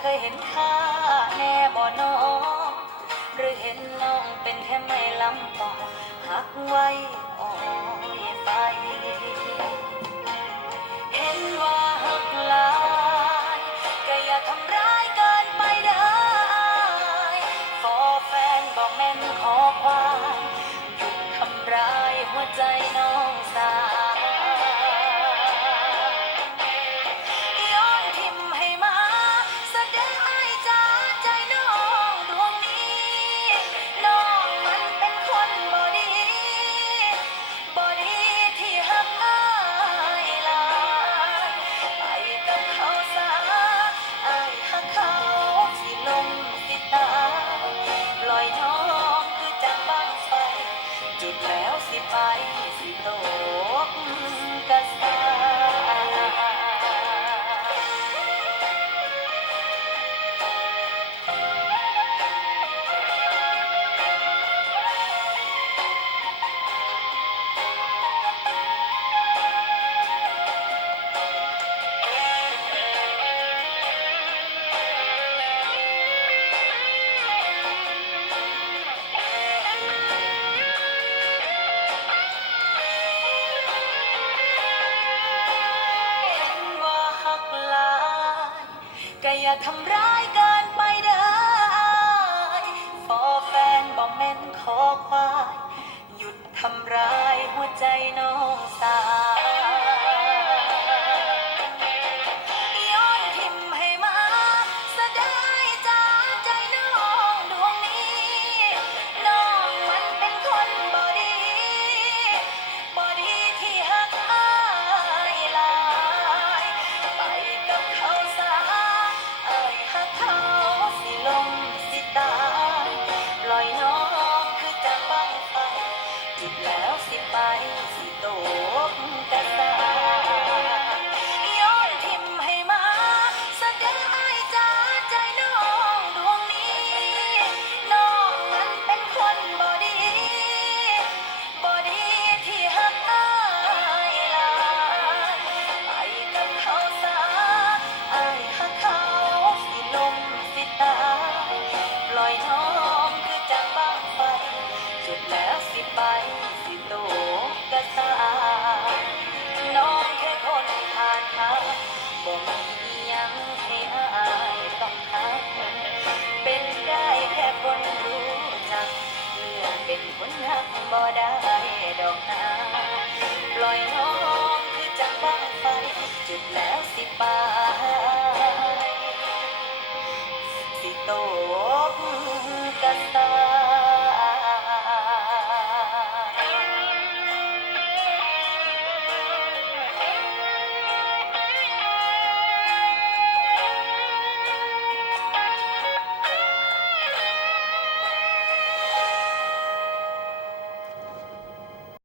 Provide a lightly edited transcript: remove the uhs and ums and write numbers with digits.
เคยเห็นค่าแน่บ่น้องหรือเห็นน้องเป็นแค่ไม่ลำต่อหักไว้อ้อยไปเห็นว่าหักหลายก็อย่าทำร้ายเกินไปได้ขอแฟนบอกแม่นขอความหยุดทำร้ายหัวใจน้องสาจุดแล้วสิไปสิตกกระสาก็อย่าทำร้ายเกินไปได้ขอแฟนบอกแม่นขอควายหยุดทำร้ายหัวใจ